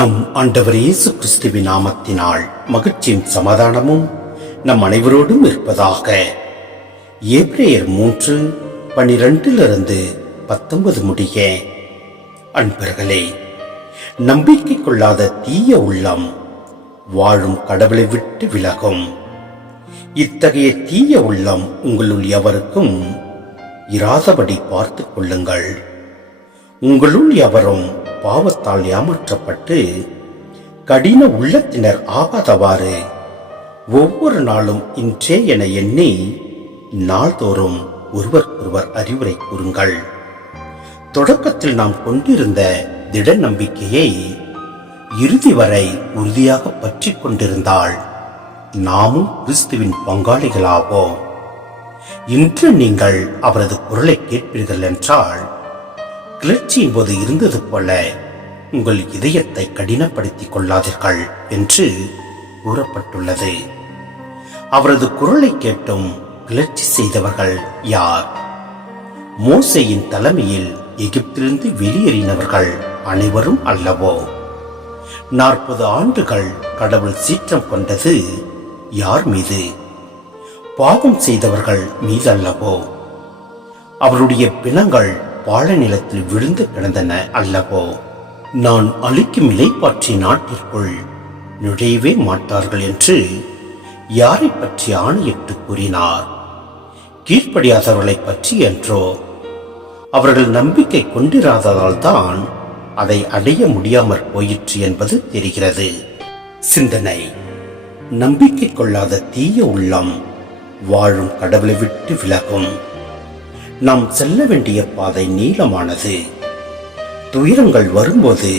நம் ஆண்டவர் இயேசு கிறிஸ்துவின் நாமத்தினால் மகிழ்ச்சியும் சமாதானமும் நம் அனைவரோடும் இருப்பதாக. எபிரேயர் 3:12-19 முடிய. அன்பர்களே, நம்பிக்கை கொள்ளாத தீய உள்ளம் வாழும் கடவுளை விட்டு விலகும். இத்தகைய தீய உள்ளம் உங்களுள் எவருக்கும் இராதபடி பார்த்துக் கொள்ளுங்கள். உங்களுள் எவரும் பாவத்தால் ஏமாற்றப்பட்டு கடின உள்ளத்தினர் ஆகாதவாறு ஒவ்வொரு நாளும் இன்றே என எண்ணி நாள்தோறும் ஒருவருக்கொருவர் அறிவுரை கூறுங்கள். தொடக்கத்தில் நாம் கொண்டிருந்த திட நம்பிக்கையை இறுதி வரை உறுதியாக பற்றி கொண்டிருந்தால் நாமும் கிறிஸ்துவின் பங்காளிகளாவோம். இன்று நீங்கள் அவரது குரலை கேட்பீர்கள் என்றால் கிளர்ச்சியின் போது இருந்தது போல உங்கள் இதயத்தை கடினப்படுத்திக் கொள்ளாதீர்கள் என்று கூறப்பட்டுள்ளது. அவரது குரலை கேட்டும் கிளர்ச்சி செய்தவர்கள் யார்? மோசேயின் தலைமையில் எகிப்திலிருந்து வெளியேறினவர்கள் அனைவரும் அல்லவோ? 40 ஆண்டுகள் கடவுள் சீற்றம் கொண்டது யார் மீது? பாவம் செய்தவர்கள் மீது அல்லவோ? அவருடைய பிணங்கள் பாழ நிலத்தில் விழுந்து கிடந்தன அல்லவோ? நான் அழிக்கும் இலைப்பாற்றி நாட்டிற்குள் நுழையவே மாட்டார்கள் என்று யாரை பற்றி ஆணையிட்டு கூறினார்? கீழ்ப்படியாதவர்களை பற்றி என்றோ? அவர்கள் நம்பிக்கை கொண்டிராததால் தான் அதை அடைய முடியாமற் போயிற்று என்பது தெரிகிறது. சிந்தனை: நம்பிக்கை கொள்ளாத தீய உள்ளம் வாழும் கடவுளை விட்டு விலகும். நாம் செல்ல வேண்டிய பாதை நீளமானது. துயரங்கள் வரும்போது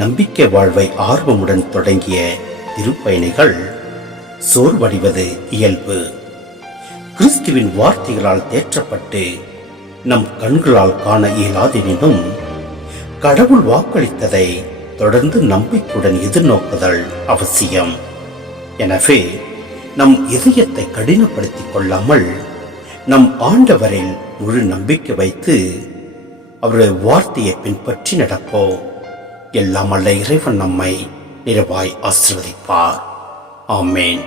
நம்பிக்கை வாழ்வை ஆர்வமுடன் தொடங்கிய திருப்பயணிகள் சோர்வடைவது இயல்பு. கிறிஸ்துவின் வார்த்தைகளால் தேற்றப்பட்டு நம் கண்களால் காண இயலாதெனினும் கடவுள் வாக்களித்ததை தொடர்ந்து நம்பிக்கையுடன் எதிர்நோக்குதல் அவசியம். எனவே நம் இதயத்தை கடினப்படுத்திக் கொள்ளாமல் நம் ஆண்டவரில் முழு நம்பிக்கை வைத்து அவருடைய வார்த்தையை பின்பற்றி நடப்போம். எல்லாம் அல்ல இறைவன் நம்மை நிறைவாய் ஆசீர்வதிப்பார். ஆமேன்.